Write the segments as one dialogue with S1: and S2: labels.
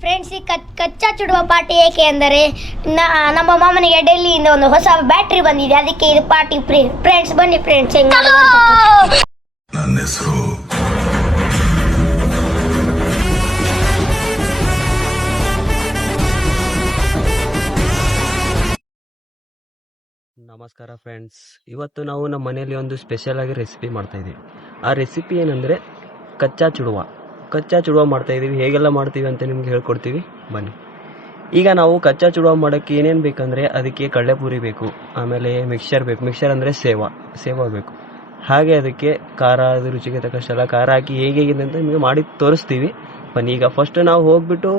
S1: Friends ಈ ಕಚ್- ಕಚ್ಚಾ ಚುಡುವ party ಏಕೆ ಅಂದರೆ ನ- ನಮ್ಮ ಮಾಮನಿಗೆ ಡೆಲ್ಲಿಯಿಂದ ಒಂದು ಹೊಸ ಬ್ಯಾಟ್ರಿ ಬಂದಿದೆ. ಅದಕ್ಕೆ ಇದು ಪಾರ್ಟಿ ಫ್ರೀ ಫ್ರೆಂಡ್ಸ್ ಬನ್ನಿ ಫ್ರೆಂಡ್ಸ್ ಹೆಂಗ್
S2: ನನ್ನ ಹೆಸರು
S3: ನಮಸ್ಕಾರ ಫ್ರೆಂಡ್ಸ್ ಇವತ್ತು ನಾವು ನಮ್ಮ ಮನೆಯಲ್ಲಿ ಒಂದು ಸ್ಪೆಷಲ್ ಆಗಿ ರೆಸಿಪಿ ಮಾಡ್ತಾ ಇದ್ದೀವಿ. ಆ ರೆಸಿಪಿ ಏನಂದರೆ ಕಚ್ಚಾ ಚುಡುವ. ಕಚ್ಚಾ ಚುಡುವ ಮಾಡ್ತಾ ಇದ್ದೀವಿ ಹೇಗೆಲ್ಲ ಮಾಡ್ತೀವಿ ಅಂತ ನಿಮ್ಗೆ ಹೇಳ್ಕೊಡ್ತೀವಿ. ಬನ್ನಿ. ಈಗ ನಾವು ಕಚ್ಚಾ ಚುಡುವ ಮಾಡೋಕ್ಕೆ ಏನೇನು ಬೇಕಂದರೆ ಅದಕ್ಕೆ ಕಡಲೆಪುರಿ ಬೇಕು, ಆಮೇಲೆ ಮಿಕ್ಸರ್ ಬೇಕು. ಮಿಕ್ಸರ್ ಅಂದರೆ ಸೇವಾ ಸೇವಾ ಬೇಕು. ಹಾಗೆ ಅದಕ್ಕೆ ಖಾರ, ಅದು ರುಚಿಗೆ ತಕ್ಕಷ್ಟೆಲ್ಲ ಖಾರ ಹಾಕಿ ಹೇಗೆ ಹೇಗಿದೆ ಅಂತ ನಿಮಗೆ ಮಾಡಿ ತೋರಿಸ್ತೀವಿ. ಬನ್ನಿ, ಈಗ ಫಸ್ಟ್ ನಾವು ಹೋಗ್ಬಿಟ್ಟು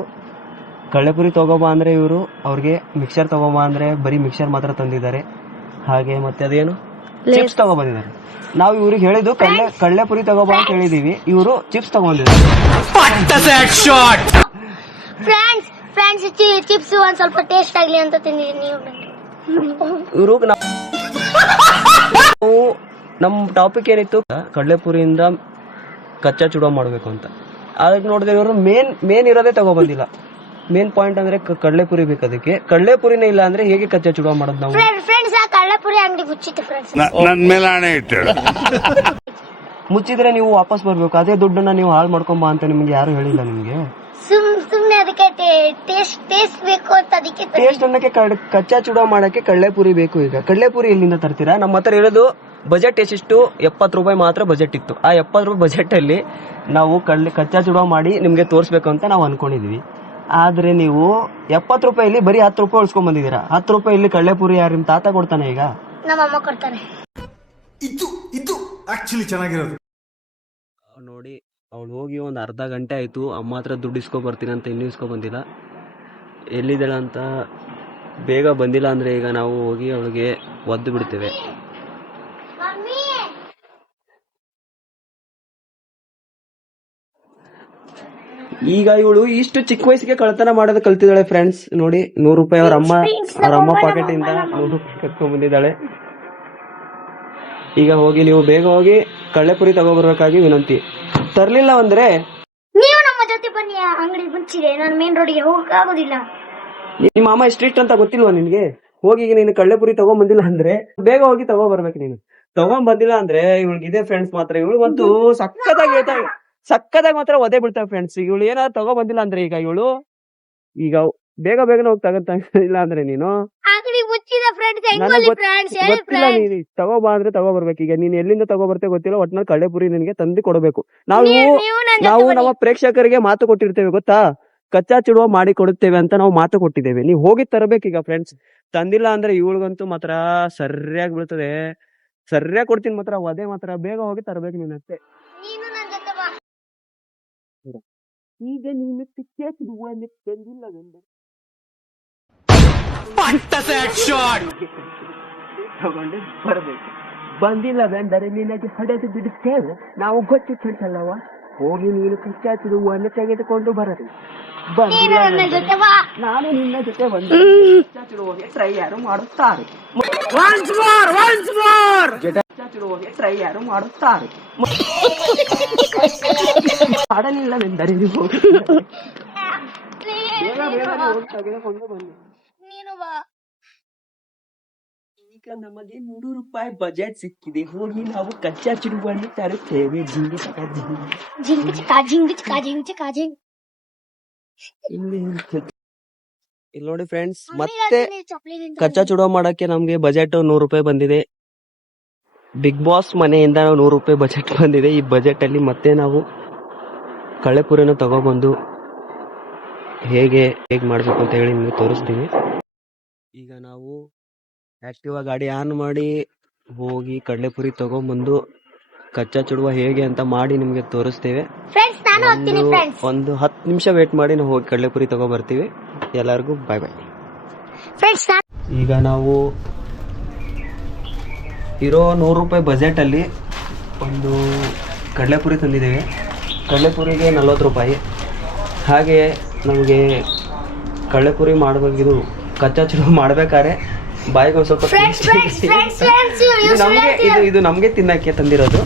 S3: ಕಡಲೆಪುರಿ ತಗೋಬಾ ಅಂದರೆ ಇವರು, ಅವ್ರಿಗೆ ಮಿಕ್ಸರ್ ತಗೋಬಾ ಅಂದರೆ ಬರೀ ಮಿಕ್ಸರ್ ಮಾತ್ರ ತಂದಿದ್ದಾರೆ. ಹಾಗೆ ಮತ್ತೆ ಅದೇನು? ಚಿಪ್ಸ್ ತಗೊಬಂದಿದ್ದಾರೆ. ನಾವು ಇವ್ರಿಗೆ ಹೇಳಿದ್ದು ಕಳ್ಳೆ ಕಳ್ಳೆಪುರಿ ತಗೋಬಾ ಅಂತ ಹೇಳಿದೀವಿ. ಇವರು ಚಿಪ್ಸ್ ತಗೊಂಡಿದ್ದಾರೆ.
S1: ಫ್ರೆಂಡ್ಸ್ ಫ್ರೆಂಡ್ಸ್ ಚಿಪ್ಸ್ ಒಂದ್ ಸ್ವಲ್ಪ ಟೇಸ್ಟ್ ಆಗ್ಲಿ ಅಂತ ತಿಂದಿದ್ದೀನಿ
S3: ಇವರು ನಾವು ನಮ್ಮ ಟಾಪಿಕ್ ಏನಿತ್ತು? ಕಡ್ಲೆಪುರಿಯಿಂದ ಕಚ್ಚಾ ಚುಡೋ ಮಾಡಬೇಕು ಅಂತ. ಅದಕ್ಕೆ ನೋಡಿದ್ರೆ ಇವರು ಮೇನ್ ಮೇನ್ ಇರೋದೇ ತಗೊಬಂದಿಲ್ಲ. ಮೇನ್ ಪಾಯಿಂಟ್ ಅಂದ್ರೆ ಕಡಲೆಪುರಿ ಬೇಕು ಅದಕ್ಕೆ. ಕಡ್ಲೆಪುರಿನೇ ಇಲ್ಲ ಅಂದ್ರೆ ಹೇಗೆ ಕಚ್ಚಾ ಚುಡೋ ಮಾಡೋದು ನಾವು?
S1: ಕಳ್ಳಪುರಿ ಅಂಗಡಿ ಮುಚ್ಚಿತ್ತು ಫ್ರೆಂಡ್ಸ್
S2: ನನ್ನ ಮೇಲೆ ಆಣೆ ಇಟ್ಟಳು
S3: ಮುಚ್ಚಿದ್ರೆ ನೀವು ವಾಪಸ್ ಬರ್ಬೇಕು. ಅದೇ ದುಡ್ಡನ್ನ ನೀವು ಹಾಳು ಮಾಡ್ಕೊಂಬಾ ಅಂತ ನಿಮ್ಗೆ ಯಾರು ಹೇಳಿಲ್ಲ ನಿಮ್ಗೆ?
S1: ಸುಮ್ ಸುಮ್ನೆ ಅದಕ್ಕೆ ಟೇಸ್ಟ್ ಟೇಸ್ಟ್ ಬೇಕು ಅಂತ ಅದಕ್ಕೆ ತಂದಿದ್ದು.
S3: ಟೇಸ್ಟ್ ಅನ್ನಕ್ಕೆ ಕಡ್- ಕಚ್ಚಾ ಚುಡುವ ಮಾಡಕ್ಕೆ ಕಡ್ಲೆಪುರಿ ಬೇಕು ಈಗ. ಕಡ್ಲೆಪುರಿ ಎಲ್ಲಿಂದ ತರ್ತೀರಾ? ನಮ್ಮ ಹತ್ರ ಇರೋದು ಬಜೆಟ್ ಎಷ್ಟಿಷ್ಟು? ಎಪ್ಪತ್ತು ರೂಪಾಯಿ ಮಾತ್ರ ಬಜೆಟ್ ಇತ್ತು. ಆ ಎಪ್ಪತ್ತು ರೂಪಾಯಿ ಬಜೆಟ್ ಅಲ್ಲಿ ನಾವು ಕಡ್ಲೆ ಕಚ್ಚಾ ಚುಡುವ ಮಾಡಿ ನಿಮ್ಗೆ ತೋರಿಸ್ಬೇಕು ಅಂತ ನಾವು ಅನ್ಕೊಂಡಿದ್ವಿ. ಆದ್ರೆ ನೀವು ಎಪ್ಪತ್ತು ರೂಪಾಯಿಲಿ ಬರೀ ಹತ್ತು ರೂಪಾಯಿ ಉಳಿಸ್ಕೊಂಡ್ ಬಂದಿದ್ದೀರಾ? ಹತ್ತು ರೂಪಾಯಿ ಇಲ್ಲಿ ಕಳ್ಳೆಪುರಿ ಯಾರು ನಿಮ್ ತಾತ ಕೊಡ್ತಾನೆ ಈಗ?
S1: ನಮ್ಮ ಅಮ್ಮ ಕೊಡ್ತಾನೆ.
S4: ಇದು ಇದು ಆಕ್ಚುಲಿ ಚೆನ್ನಾಗಿರೋದು.
S3: ನೋಡಿ ಅವಳು ಹೋಗಿ ಒಂದು ಅರ್ಧ ಗಂಟೆ ಆಯಿತು ಅಮ್ಮ ಹತ್ರ ದುಡ್ಡು ಇಸ್ಕೊ ಬರ್ತೀನಿ ಅಂತ ಇನ್ನೂ ಇಸ್ಕೊ ಬಂದಿಲ್ಲ. ಎಲ್ಲಿದ್ದಾಳೆ ಅಂತ ಬೇಗ ಬಂದಿಲ್ಲ ಅಂದರೆ ಈಗ ನಾವು ಹೋಗಿ ಅವಳಿಗೆ ಒದ್ದು ಬಿಡ್ತೇವೆ. ಈಗ ಇವಳು ಇಷ್ಟು ಚಿಕ್ಕ ವಯಸ್ಸಿಗೆ ಕಳ್ತನ ಮಾಡೋದು ಕಲ್ತಿದ್ದಾಳೆ ಫ್ರೆಂಡ್ಸ್ ನೋಡಿ ನೂರು ರೂಪಾಯಿ ಅವ್ರ ಅಮ್ಮ ಅವ್ರ ಅಮ್ಮ ಪಾಕೆಟ್ ಇಂದ ನೂರು ರೂಪಾಯಿ ಕಟ್ಕೊಂಡ್ ಬಂದಿದ್ದಾಳೆ. ಈಗ ಹೋಗಿ ನೀವು ಬೇಗ ಹೋಗಿ ಕಳ್ಳೆಪುರಿ ತಗೋಬರ್ಬೇಕಾಗಿ ವಿನಂತಿ. ತರ್ಲಿಲ್ಲ ಅಂದ್ರೆ?
S1: ನೀವು ನಮ್ಮ ಜೊತೆ ಬನ್ನಿ ಅಂಗಡಿ ಮುಂಚಿದೆ ನಾನು ಮೇನ್ ರೋಡಿಗೆ ಹೋಗಕ್ ಆಗೋದಿಲ್ಲ
S3: ನಿಮ್ಮ ಅಮ್ಮ ಸ್ಟ್ರಿಕ್ಟ್ ಅಂತ ಗೊತ್ತಿಲ್ವಾ ನಿನ್ಗೆ? ಹೋಗಿ ಈಗ ನೀನು ಕಳ್ಳೆಪುರಿ ತಗೊಂಡ್ ಬಂದಿಲ್ಲ ಅಂದ್ರೆ ಬೇಗ ಹೋಗಿ ತಗೋ ಬರ್ಬೇಕು ನೀನು. ತಗೊಂಡ್ ಬಂದಿಲ್ಲ ಅಂದ್ರೆ ಇವಳಿಗೆ ಇದೆ ಫ್ರೆಂಡ್ಸ್ ಮಾತ್ರ. ಇವಳು ಬಂತು ಸಕ್ಕತ್ತಾಗಿ ಹೇಳ್ತಾಳೆ. ಸಕ್ಕತ್ತಾಗಿ ಮಾತ್ರ ಒದೆ ಬಿಡ್ತಾವೆ ಫ್ರೆಂಡ್ಸ್ ಇವಳು ಏನಾದ್ರು ತಗೋ ಬಂದಿಲ್ಲ ಅಂದ್ರೆ ಈಗ ಇವಳು? ಈಗ ಬೇಗ ಬೇಗನೆ ಹೋಗಿ ತಗಂತ ಇಲ್ಲ ಅಂದ್ರೆ ನೀನು? ಗೊತ್ತಿಲ್ಲ
S1: ನೀನು.
S3: ನೀನು ತಗೋಬಾ ಅಂದ್ರೆ ತಗೋ ಬರ್ಬೇಕು. ಈಗ ನೀನ್ ಎಲ್ಲಿಂದ ತಗೋ ಬರ್ತೆ ಗೊತ್ತಿಲ್ಲ ಒಟ್ನಲ್ಲಿ ಕಳ್ಳೆಪುರಿ ನಿನಗೆ ತಂದು ಕೊಡಬೇಕು. ನಾವು
S1: ನಾವು
S3: ನಮ್ಮ ಪ್ರೇಕ್ಷಕರಿಗೆ ಮಾತು ಕೊಟ್ಟಿರ್ತೇವೆ ಗೊತ್ತಾ? ಕಚ್ಚಾ ಚಿಡುವ ಮಾಡಿ ಕೊಡುತ್ತೇವೆ ಅಂತ ನಾವು ಮಾತು ಕೊಟ್ಟಿದ್ದೇವೆ. ನೀವು ಹೋಗಿ ತರಬೇಕೀಗ ಫ್ರೆಂಡ್ಸ್ ತಂದಿಲ್ಲ ಅಂದ್ರೆ ಇವಳಿಗಂತೂ ಮಾತ್ರ ಸರಿಯಾಗಿ ಬೀಳ್ತದೆ. ಸರಿಯಾಗಿ ಕೊಡ್ತೀನಿ ಮಾತ್ರ ಅದೇ ಮಾತ್ರ. ಬೇಗ ಹೋಗಿ ತರಬೇಕು ನೀನಷ್ಟೇ.
S1: ಬಾ
S3: ಈಗ ನೀನು ಕಚ್ಚಾ ಬಂದಿಲ್ಲ ತಂದಿಲ್ಲ ತಗೊಂಡು ಬಂದಿಲ್ಲ ಬಂದಿಲ್ಲವೆಂದರೆ ನಿನಗೆ ಹೊಡೆದು ಬಿಡುತ್ತೇವೆ. ನಾವು ಗೊತ್ತಿತ್ತಲ್ಲ ಹೋಗಿ ನೀನು ಕಚ್ಚಾ ಹೂವನ್ನು ತೆಗೆದುಕೊಂಡು ಬರದು ಬಂದಿಲ್ಲ
S1: ನನ್ನ ಜೊತೆ ಬಾ
S3: ನಾನು ನಿನ್ನ ಜೊತೆ ಚುಡುವಗೆ ಟ್ರೈ ಯಾರು ಮಾಡುತ್ತಾರೆ? ಟ್ರೈ ಯಾರು ಮಾಡುತ್ತಾರೆ?
S1: ಬಾ.
S3: ಈಗ ನಮಗೆ ನೂರು ರೂಪಾಯಿ ಬಜೆಟ್ ಸಿಕ್ಕಿದೆ. ಹೋಗಿ ನಾವು ಕಚ್ಚಾ ಚುಡುವನ್ನು ತರುತ್ತೇವೆ. ಜಿಂಗಿ ಚಕ ಜಿಂಗಿ.
S1: ಜಿಂಗ್ ಚಿಕ ಜಿಂಗ್ ಚಿಕ ಜಿಂಗ್ ಜಿಂಗ್
S3: ಇಲ್ಲಿ ಇಲ್ಲಿ ನೋಡಿ ಫ್ರೆಂಡ್ಸ್ ಮತ್ತೆ ಕಚ್ಚಾ ಚುಡುವ ಮಾಡಕ್ಕೆ ನಮ್ಗೆ ಬಜೆಟ್ ನೂರು ರೂಪಾಯಿ ಬಂದಿದೆ. ಬಿಗ್ ಬಾಸ್ ಮನೆಯಿಂದ ನೂರು ರೂಪಾಯಿ ಬಜೆಟ್ ಬಂದಿದೆ. ಈ ಬಜೆಟ್ ಅಲ್ಲಿ ಮತ್ತೆ ನಾವು ಕಳ್ಳೆಪುರಿನ ತಗೊಬಂದು ಹೇಗೆ ಹೇಗೆ ಮಾಡ್ಬೇಕು ಅಂತ ಹೇಳಿ ನಿಮಗೆ ತೋರಿಸ್ತೀವಿ ಈಗ ನಾವು ಆಕ್ಟಿವಾ ಗಾಡಿ ಆನ್ ಮಾಡಿ ಹೋಗಿ ಕಡಲೆಪುರಿ ತಗೊಂಬಂದು ಕಚ್ಚಾ ಚುಡುವ ಹೇಗೆ ಅಂತ ಮಾಡಿ ನಿಮಗೆ ತೋರಿಸ್ತೇವೆ. ಒಂದು- ಹತ್ತು ನಿಮಿಷ ವೇಟ್ ಮಾಡಿ ನಾವು ಹೋಗಿ ಕಡಲೆಪುರಿ ಬರ್ತೀವಿ ಎಲ್ಲರಿಗೂ ಬಾಯ್ ಬಾಯ್ ಈಗ ನಾವು ಇರೋ ನೂರು ರೂಪಾಯಿ ಬಜೆಟಲ್ಲಿ ಒಂದು ಕಡಲೆಪುರಿ ತಂದಿದ್ದೇವೆ. ಕಡಲೆಪುರಿಗೆ ನಲ್ವತ್ತು ರೂಪಾಯಿ. ಹಾಗೆ ನಮಗೆ ಕಡಲೆಪುರಿ ಮಾಡಬೇಕಿದು ಕಚ್ಚಾ ಚುರು ಮಾಡ್ಬೇಕಾದ್ರೆ ಬಾಯಿಗೆ ಒಂದು ಸ್ವಲ್ಪ ಇದು ನಮಗೆ ಇದು ಇದು ನಮಗೆ ತಿನ್ನಕ್ಕೆ ತಂದಿರೋದು.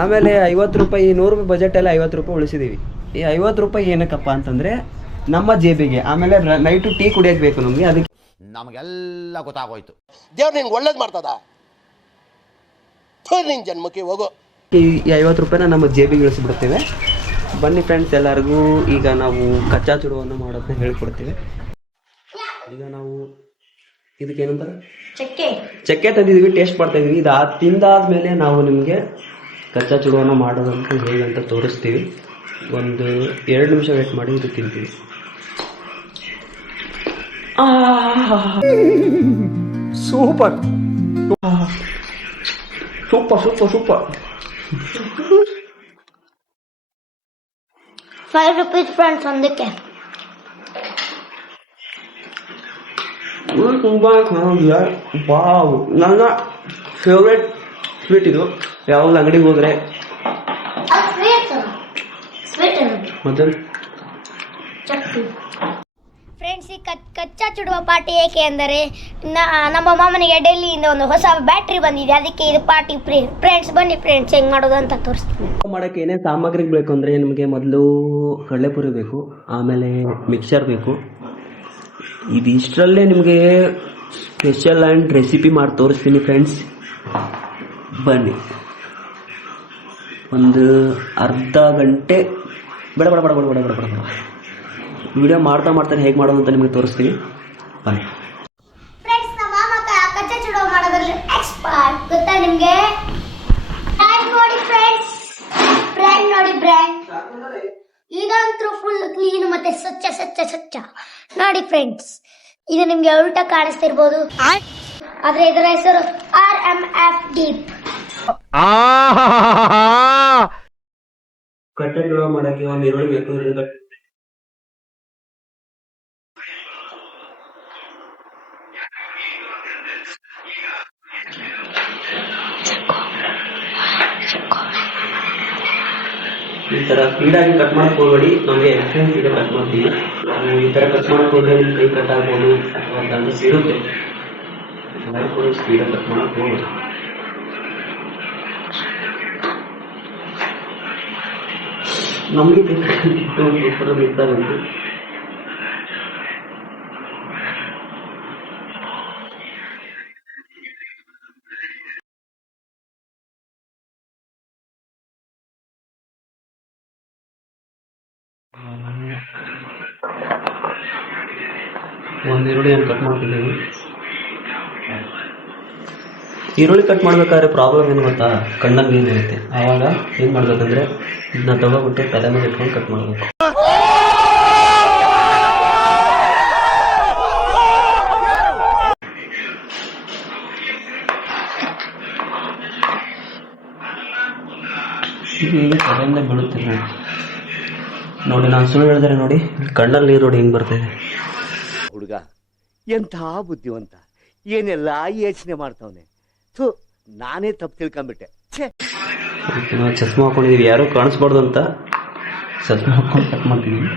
S3: ಆಮೇಲೆ ಐವತ್ತು ರೂಪಾಯಿ ನೂರು ರೂಪಾಯಿ ಬಜೆಟಲ್ಲಿ ಐವತ್ತು ರೂಪಾಯಿ ಉಳಿಸಿದ್ದೀವಿ ಈ ಐವತ್ತು ರೂಪಾಯಿ ಏನಕ್ಕಪ್ಪ ಅಂತಂದರೆ ನಮ್ಮ ಜೇಬಿಗೆ ಆಮೇಲೆ ನೈಟು ಟೀ ಕುಡಿಯೋಕ್ಕೆ ಬೇಕು ನಮಗೆ ಅದಕ್ಕೆ
S5: ನಮಗೆಲ್ಲ ಗೊತ್ತಾಗೋಯ್ತು.
S6: ದೇವ್ರು ನಿಂಗೆ ಒಳ್ಳೇದು ಮಾಡ್ತದ? ನಿನ್ನ ನಿನ್ ಜನ್ಮಕ್ಕೆ ಹೋಗೋ.
S3: ಈ ಐವತ್ತು ರೂಪಾಯಿನ ನಮ್ಮ ಜೇಬಿಗೆ ಇಳಿಸ್ಬಿಡ್ತೇವೆ. ಬನ್ನಿ ಫ್ರೆಂಡ್ಸ್ ಎಲ್ಲರಿಗೂ ಈಗ ನಾವು ಕಚ್ಚಾ ಚುಡುವನ್ನು ಮಾಡೋದನ್ನ ಹೇಳ್ಕೊಡ್ತೇವೆ. ಈಗ ನಾವು ಇದಕ್ಕೆ ಏನಂತಾರೆ
S1: ಚಕ್ಕೆ.
S3: ಚಕ್ಕೆ ತಂದಿದ್ದೀವಿ ಟೇಸ್ಟ್ ಮಾಡ್ತಾ ಇದೀವಿ ಇದು ತಿಂದಾದ್ಮೇಲೆ ನಾವು ನಿಮಗೆ ಕಚ್ಚಾ ಚುಡುವನ್ನು ಮಾಡೋದಂತ ಹೇಗೆ ಅಂತ ತೋರಿಸ್ತೀವಿ. ಒಂದು ಎರಡು ನಿಮಿಷ ವೇಟ್ ಮಾಡಿ ಇದು ತಿಂತೀವಿ.
S4: Super.
S3: Super super super.
S1: Five rupees friends ಒಂದಕ್ಕೆ
S3: ತುಂಬಾ ಚೆನ್ನಾಗಿದೆ ವಾವ್ ನನ್ನ ಫೇವ್ರೆಟ್ ಸ್ವೀಟ್ ಇದು. ಯಾವಾಗಲೂ ಅಂಗಡಿಗೆ ಹೋದ್ರೆ? ಮತ್ತೆ?
S1: ಚಕ್ಕಿ ಕಚ್ಚಾ ಚುಡುವ ಪಾರ್ಟಿ ಏಕೆ ಅಂದರೆ ನಮ್ಮ ಮಾಮನಿಗೆ ಡೆಲ್ಲಿಯಿಂದ ಒಂದು ಹೊಸ ಬ್ಯಾಟ್ರಿ ಬಂದಿದೆ. ಅದಕ್ಕೆ ಇದು ಪಾರ್ಟಿ ಫ್ರೆಂಡ್ಸ್, ಬನ್ನಿ ಫ್ರೆಂಡ್ಸ್, ಹೆಂಗೆ ಮಾಡೋದು ಅಂತ ತೋರಿಸ್ತೀನಿ.
S3: ಮಾಡೋಕೆ ಏನೇ ಸಾಮಗ್ರಿಗಳು ಬೇಕು ಅಂದರೆ ನಿಮಗೆ ಮೊದಲು ಕಡಲೆಪುರಿ ಬೇಕು, ಆಮೇಲೆ ಮಿಕ್ಸರ್ ಬೇಕು. ಇದಿಷ್ಟರಲ್ಲೇ ನಿಮಗೆ ಸ್ಪೆಷಲ್ ಆ್ಯಂಡ್ ರೆಸಿಪಿ ಮಾಡಿ ತೋರಿಸ್ತೀನಿ ಫ್ರೆಂಡ್ಸ್ ಬನ್ನಿ. ಒಂದು ಅರ್ಧ ಗಂಟೆ ಬೇಡ ಬೇಡ ಬೇಡ ಬೇಡ ಬೇಡ ಬೇಡ ಬೇಡ. ವಿಡಿಯೋ ಮಾಡ್ತಾ ಮಾಡ್ತಾನೆ ಹೇಗೆ ಮಾಡೋದು ಅಂತ ನಿಮಗೆ ತೋರಿಸ್ತೀನಿ. ಬನ್ನಿ.
S1: ಫ್ರೆಂಡ್ಸ್ ನಮ್ಮ ಮಾಮ ಕ- ಕಚ್ಚಾ ಮಾಡೋದ್ರಲ್ಲಿ ಎಕ್ಸ್ಪರ್ಟ್ ಗೊತ್ತಾ ನಿಮ್ಗೆ? ಬ್ರ್ಯಾಂಡ್ ನೋಡಿ ಫ್ರೆಂಡ್ಸ್ ಬ್ರ್ಯಾಂಡ್ ನೋಡಿ ಬ್ರ್ಯಾಂಡ್ ಇದಂತೂ ಫುಲ್ ಕ್ಲೀನ್ ಮತ್ತೆ ಸ್ವಚ್ಛ ಸ್ವಚ್ಛ ಸ್ವಚ್ಛ. ನೋಡಿ ಫ್ರೆಂಡ್ಸ್ ಇದು ನಿಮ್ಗೆ ಉಲ್ಟಾ ಕಾಣಿಸ್ತಿರ್ಬೋದು. ಆದ್ರೆ ಇದರ ಹೆಸರು ಆರ್ ಎಂ ಎಫ್ ಡೀಪ್
S3: ಕಟ್ಟೆ ಮಾಡೋಕ್ಕೆ ಒಂದು ಈರುಳ್ಳಿ ಬೇಕು ತರ ಸ್ಪೀಡ್ ಆಗಿ ಕಟ್ ಮಾಡಕ್ ಹೋಗ್ಬೇಡಿ ನಮಗೆ ಇದೆ ಕಟ್ ಮಾಡ್ತೀವಿ. ಈ ತರ ಕಟ್ ಮಾಡಕ್ ನಿಮ್ ಕೈ ಕಟ್ ಆಗ್ಬೋದು ಅಥವಾ ಸಿಗುತ್ತೆ. ಇರುತ್ತೆ ಸ್ಪೀಡ್ ಕಟ್ ಮಾಡಕ್ ಹೋಗ್ಬೋದು ನಮಗೆ ಬೇಕಾದ ಇರ್ತಾವೆ ಈರುಳ್ಳಿ ಕಟ್ ಮಾಡ್ಬೇಕಾದ್ರೆ ಪ್ರಾಬ್ಲಮ್ ಏನು ಗೊತ್ತಾ? ಕಣ್ಣಲ್ಲಿ ನೀರು ಇರುತ್ತೆ ಆವಾಗ ಏನು ಮಾಡ್ಬೇಕಂದ್ರೆ ಇದನ್ನ ತಗೋಬಿಟ್ಟು ತಲೆ ಮೇಲೆ ಇಟ್ಕೊಂಡು ಕಟ್ ಮಾಡಬೇಕು. ತಲೆಯಿಂದ ಬೀಳುತ್ತೆ ನೋಡಿ. ನಾನು ಸುಳ್ಳು ಹೇಳಿದ್ರೆ ನೋಡಿ, ಕಣ್ಣಲ್ಲಿ ನೀರು ನೋಡಿ ಹೆಂಗೆ
S7: ಹುಡುಗ, ಎಂಥ ಬುದ್ಧಿವಂತ. ಏನೆಲ್ಲ ಯೋಚನೆ ಮಾಡ್ತಾವನೆ? ಥು ನಾನೇ ತಪ್ಪು ತಿಳ್ಕೊಂಬಿಟ್ಟೆ ಛೇ
S3: ಅದಕ್ಕೆ ನಾವು ಚಸ್ಮಾ ಹಾಕೊಂಡಿದೀವಿ ಯಾರು ಕಾಣಿಸ್ಬಾರ್ದು ಅಂತ ಚಸ್ಮಾ ಹಾಕೊಂಡು ಕಟ್ ಮಾಡ್ತಿದೀವಿ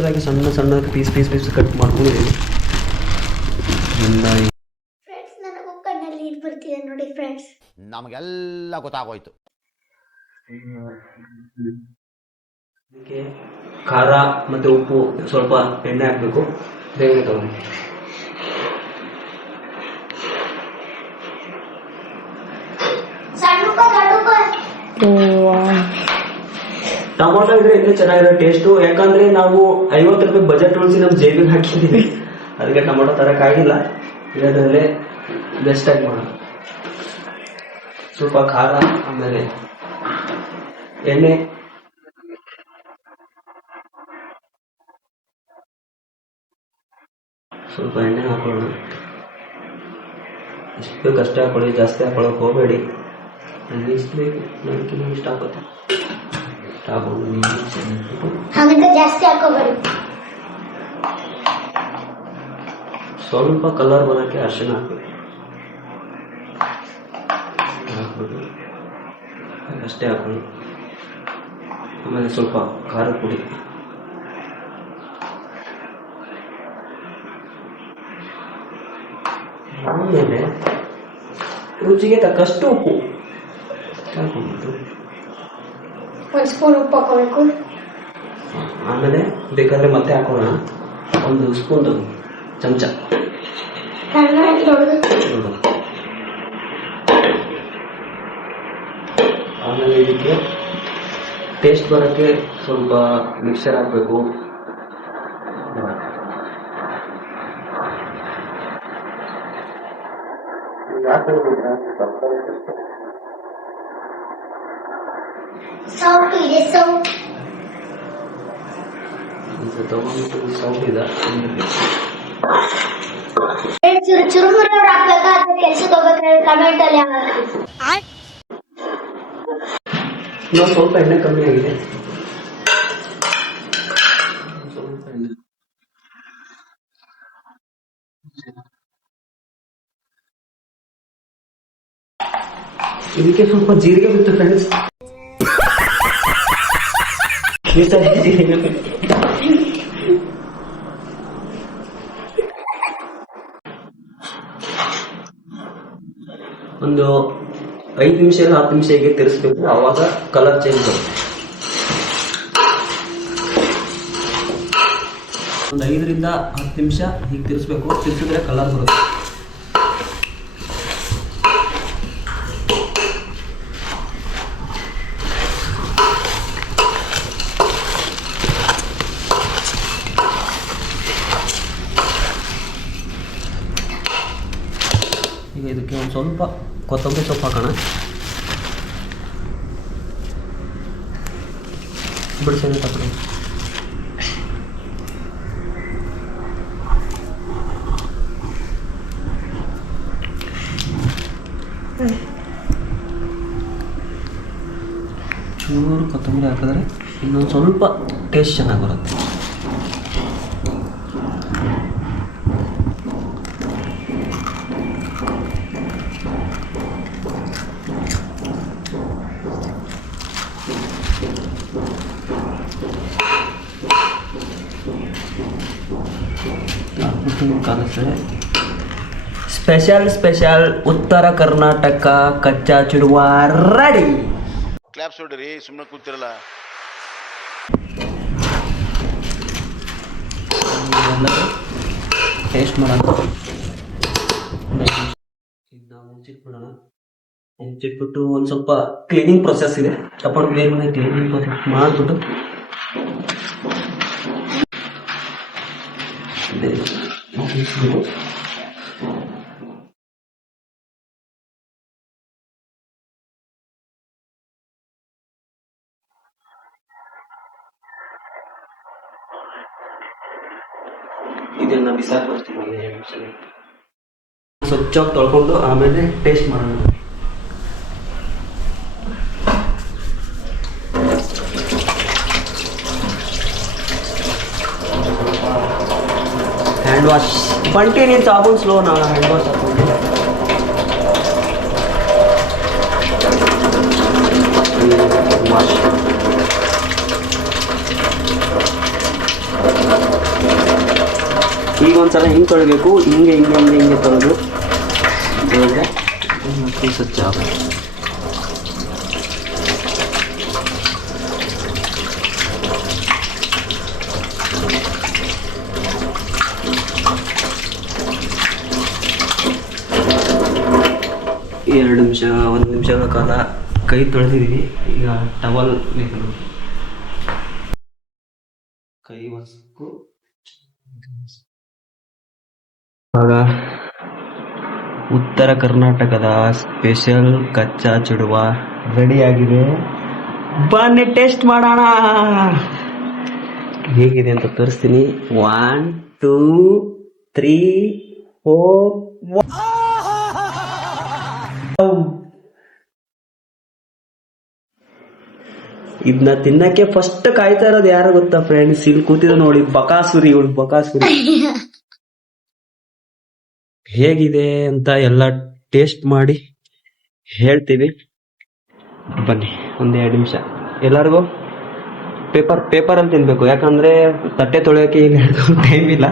S3: ಚಿಕ್ಕದಾಗಿ ಸಣ್ಣ ಸಣ್ಣ ಪೀಸ್ ಪೀಸ್ ಪೀಸ್ ಕಟ್ ಮಾಡ್ಕೊಂಡಿದ್ದೀನಿ.
S1: ಫ್ರೆಂಡ್ಸ್ ನನಗೂ ಕಣ್ಣಲ್ಲಿ ನೀರು ಬರ್ತಿದೆ ನೋಡಿ ಫ್ರೆಂಡ್ಸ್
S5: ನಮಗೆಲ್ಲ ಗೊತ್ತಾಗೋಯ್ತು.
S3: ಅದಕ್ಕೆ ಖಾರ ಮತ್ತೆ ಉಪ್ಪು ಸ್ವಲ್ಪ ಎಣ್ಣೆ ಹಾಕ್ಬೇಕು. ಬೇಗ ತಗೊಂಡು
S1: ಸಣ್ಣ
S3: ಟೊಮೊಟೊ ಇದ್ರೆ ಇನ್ನೂ ಚೆನ್ನಾಗಿರೋ ಟೇಸ್ಟು ಯಾಕಂದ್ರೆ ನಾವು ಐವತ್ತು ರೂಪಾಯಿ ಬಜೆಟ್ ಉಳಿಸಿ ನಮ್ಮ ಜೇಬಿನ ಹಾಕಿದ್ದೀವಿ ಅದಕ್ಕೆ ಟೊಮೊಟೊ ತರಕ್ಕಾಗಿಲ್ಲ ಬೆಸ್ಟ್ ಆಗಿ ಮಾಡೋಣ. ಸ್ವಲ್ಪ ಖಾರ, ಆಮೇಲೆ ಎಣ್ಣೆ. ಸ್ವಲ್ಪ ಎಣ್ಣೆ ಹಾಕೊಳ್ಳೋಣ. ಎಷ್ಟು ಬೇಕು ಅಷ್ಟೇ ಹಾಕೊಳ್ಳಿ. ಜಾಸ್ತಿ ಹಾಕೊಳ್ಳೋಕೆ ಹೋಗಬೇಡಿ. ನನಗೆ ಇಷ್ಟು ಬೇಕು ನನಗೆ ಇಷ್ಟ ನೀವು
S1: ಹಾಗಂತ ಜಾಸ್ತಿ
S3: ಸ್ವಲ್ಪ ಕಲರ್ ಬರೋಕ್ಕೆ ಅರಿಶಿನ ಅಷ್ಟೇ ಹಾಕೊಳ್ಳಿ. ಆಮೇಲೆ ಸ್ವಲ್ಪ ಖಾರ ಪುಡಿ. ಆಮೇಲೆ ರುಚಿಗೆ ತಕ್ಕಷ್ಟು ಉಪ್ಪು. ಹಾಕೊಂಡ್ಬಿಟ್ಟು
S1: ಒಂದ್ ಸ್ಪೂನ್ ಉಪ್ಪು ಹಾಕೋಬೇಕು
S3: ಆಮೇಲೆ ಬೇಕಾದ್ರೆ ಮತ್ತೆ ಹಾಕೋಣ. ಒಂದು ಸ್ಪೂನ್ ಚಮಚ. ನೋಡು. ಆಮೇಲೆ ಇದಕ್ಕೆ ಟೇಸ್ಟ್ ಬರೋಕ್ಕೆ ಸ್ವಲ್ಪ ಮಿಕ್ಸರ್ ಹಾಕಬೇಕು. ತಗೊಂಡು ಸೌಟ್ ಇದೆ
S1: ಚುರು ಚುರುಮುರಿ ಅವ್ರು ಹಾಕ್ಬೇಕಾ ಅಥವಾ ಕೆಲ್ಸಕ್ಕೆ ಹೋಗ್ಬೇಕಾದ್ರೆ ಕಮೆಂಟ್ ಅಲ್ಲಿ ಹಾಕಿ
S3: ಇನ್ನೊಂದು ಸ್ವಲ್ಪ ಎಣ್ಣೆ ಕಮ್ಮಿ ಆಗಿದೆ ಸ್ವಲ್ಪ ಎಣ್ಣೆ ಇದಕ್ಕೆ ಸ್ವಲ್ಪ ಜೀರಿಗೆ ಬಿತ್ತು ಫ್ರೆಂಡ್ಸ್ ಜೀರಿಗೆ ಬಿತ್ತು. ಒಂದು ಐದು ನಿಮಿಷ ಇಲ್ಲ ಹತ್ತು ನಿಮಿಷ ಹೀಗೆ ತಿರ್ಸ್ಬೇಕು. ಅವಾಗ ಕಲರ್ ಚೇಂಜ್ ಒಂದು ಐದರಿಂದ ಹತ್ತು ನಿಮಿಷ ಹೀಗೆ ತಿರ್ಸ್ಬೇಕು. ತಿರ್ಸಿದ್ರೆ ಕಲರ್ ಬರುತ್ತೆ. ಈಗ ಇದಕ್ಕೆ ಒಂದು ಸ್ವಲ್ಪ ಕೊತ್ತಂಬರಿ ಸೊಪ್ಪು ಹಾಕೋಣ. ಬಿಡಿಸೋಣ ತಪ್ಪು ಚೂರು ಕೊತ್ತಂಬರಿ ಹಾಕಿದ್ರೆ ಇನ್ನೊಂದು ಸ್ವಲ್ಪ ಟೇಸ್ಟ್ ಚೆನ್ನಾಗಿ ಬರುತ್ತೆ. ಸ್ಪೆಷಲ್ ಸ್ಪೆಷಲ್ ಉತ್ತರ ಕರ್ನಾಟಕ ಕಚ್ಚಾ ಚಿಡುವ ರೆಡಿ
S6: ಕ್ಲಾಪ್ಸ್ ಹೊಡ್ರಿ ಸುಮ್ಮನೆ ಕೂತಿರಲ್ಲ.
S3: ಟೇಸ್ಟ್ ಮಾಡೋಣ. ಈಗ ನಾವು ಮುಚ್ಚಿಟ್ಬಿಡೋಣ ಮುಚ್ಚಿಟ್ಬಿಟ್ಟು ಒಂದು ಸ್ವಲ್ಪ ಕ್ಲೀನಿಂಗ್ ಪ್ರೊಸೆಸ್ ಇದೆ. ತಗೊಂಡು ಬೇರೆ ಕ್ಲೀನಿಂಗ್ ಪ್ರೊಸೆಸ್ ಮಾಡಿಬಿಟ್ಟು. ಮುಗಿಸ್ಬಿಟ್ಟು ಇದನ್ನ ಬಿಸಾಕ್ ಬರ್ತೀನಿ ಸ್ವಚ್ಛವಾಗಿ ತೊಳ್ಕೊಂಡು ಆಮೇಲೆ ಟೇಸ್ಟ್ ಮಾಡೋಣ. ಹ್ಯಾಂಡ್ ವಾಶ್ ಬಂಟಿ ನೀನು ಸಾಬೂನ್ ಸ್ಲೋ ನಾ ಹ್ಯಾಂಡ್ ವಾಶ್ ಹಾಕೊಂಡು ವಾಶ್ ಈಗ ಒಂದ್ಸಲ ಹಿಂಗೆ ತೊಳಬೇಕು, ಹಿಂಗೆ ಹಿಂಗೆ ಹಿಂಗೆ ಹಿಂಗೆ ತೊಳೆದು. ತೊಳೆದ್ರೆ ಮತ್ತೆ ಸ್ವಚ್ಛ ಆಗುತ್ತೆ ಎರಡು ನಿಮಿಷ, ಒಂದು ನಿಮಿಷಗಳ ಕಾಲ ಕೈ ತೊಳೆದಿದ್ದೀವಿ. ಈಗ ಟವಲ್ ಬೇಕು. ಕೈ ಒರೆಸ್ಕು ಆಗ ಉತ್ತರ ಕರ್ನಾಟಕದ ಸ್ಪೆಷಲ್ ಕಚ್ಚಾ ಚುಡುವ ರೆಡಿ ಆಗಿದೆ ಬನ್ನಿ ಟೇಸ್ಟ್ ಮಾಡೋಣ. ಹೇಗಿದೆ ಅಂತ ತೋರಿಸ್ತೀನಿ. ಒನ್ ಟೂ ತ್ರೀ ಫೋರ್ ಇದನ್ನ ತಿನ್ನಕ್ಕೆ ಫಸ್ಟ್ ಕಾಯ್ತಾ ಇರೋದು ಯಾರು ಗೊತ್ತಾ ಫ್ರೆಂಡ್ಸ್ ಇಲ್ಲಿ ಕೂತಿದ್ರು ನೋಡಿ, ಬಕಾಸುರಿ, ಇವಳು ಬಕಾಸುರಿ. ಹೇಗಿದೆ ಅಂತ ಎಲ್ಲ ಟೇಸ್ಟ್ ಮಾಡಿ ಹೇಳ್ತೀವಿ ಬನ್ನಿ, ಒಂದು ಎರಡು ನಿಮಿಷ. ಎಲ್ಲರಿಗೂ ಪೇಪರ್ ಪೇಪರಲ್ಲಿ ತಿನ್ನಬೇಕು ಯಾಕಂದರೆ ತಟ್ಟೆ ತೊಳೆಯೋಕ್ಕೆ ಈಗ ಟೈಮ್ ಇಲ್ಲ.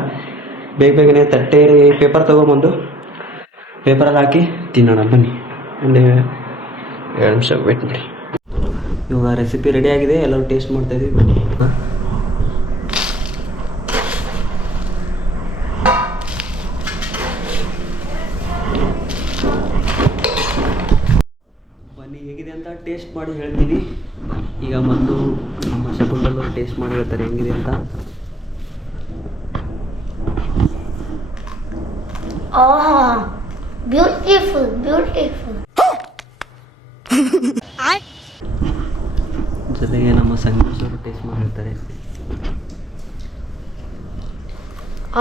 S3: ಬೇಗ ಬೇಗನೆ ತಟ್ಟೆ ಪೇಪರ್ ತೊಗೊಂಬಂದು ಪೇಪರಲ್ಲಿ ಹಾಕಿ ತಿನ್ನೋಣ. ಬನ್ನಿ, ಒಂದು ಎರಡು ನಿಮಿಷ ವೇಟ್ ಮಾಡಿ. ಇವಾಗ ರೆಸಿಪಿ ರೆಡಿ ಆಗಿದೆ. ಎಲ್ಲರೂ ಟೇಸ್ಟ್ ಮಾಡ್ತಾ ಇದೀವಿ. ಬನ್ನಿ, ಹಾಂ. ಬನ್ನಿ ಹೇಗಿದೆ ಅಂತ ಟೇಸ್ಟ್ ಮಾಡಿ ಹೇಳ್ತೀನಿ. ಈಗ ಮೊದಲು ನಮ್ಮ ಶಕುಂಡಲ್ಲೂ ಟೇಸ್ಟ್ ಮಾಡಿ ಹೇಳ್ತಾರೆ ಹೆಂಗಿದೆ ಅಂತ.
S1: ಬ್ಯೂಟಿಫುಲ್ ಬ್ಯೂಟಿಫುಲ್
S3: ಜೊತೆಗೆ ನಮ್ಮ ಸಂಗೀತ ಅವರು ಟೇಸ್ಟ್ ಮಾಡಿ ಹೇಳ್ತಾರೆ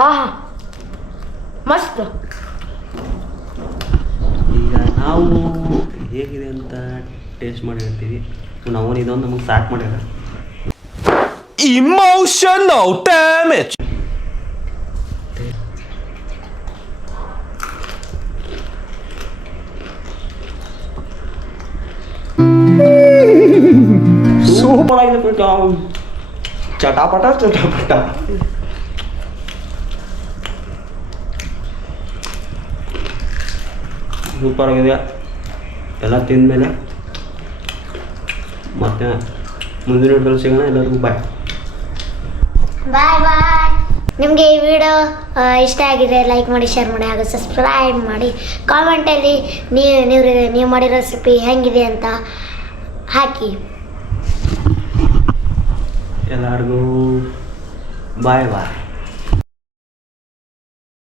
S1: ಆಹಾ ಮಸ್ತ್.
S3: ಈಗ ನಾವು ಹೇಗಿದೆ ಅಂತ ಟೇಸ್ಟ್ ಮಾಡಿ ಹೇಳ್ತೀವಿ. ನಾವು ಇದೊಂದು ನಮಗೆ ಸ್ಟಾರ್ಟ್ ಮಾಡ್ಯಾರ.
S4: Emotional damage.
S3: ಸೂಪರ್ ಆಗಿದೆ ಪುಟ್ಟ ಚಟಾಪಟ ಚಟಾಪಟ. ಸೂಪರ್ ಆಗಿದೆ. ಎಲ್ಲ ತಿಂದಮೇಲೆ ಮತ್ತೆ ಮುಂದಿನ ವಿಡಿಯೋದಲ್ಲಿ ಸಿಗೋಣ ಎಲ್ಲರಿಗೂ ಬಾಯ್
S1: ಬಾಯ್ ಬಾಯ್ ನಿಮಗೆ ಈ ವಿಡಿಯೋ ಇಷ್ಟ ಆಗಿದೆ ಲೈಕ್ ಮಾಡಿ ಶೇರ್ ಮಾಡಿ ಹಾಗೂ ಸಬ್ಸ್ಕ್ರೈಬ್ ಮಾಡಿ. ಕಾಮೆಂಟಲ್ಲಿ ನೀವು ನೀವು ನೀವು ಮಾಡಿರೋ ರೆಸಿಪಿ ಹೆಂಗಿದೆ ಅಂತ ಹಾಕಿ.
S3: ಎಲ್ಲರಿಗೂ ಬಾಯ್ ಬಾಯ್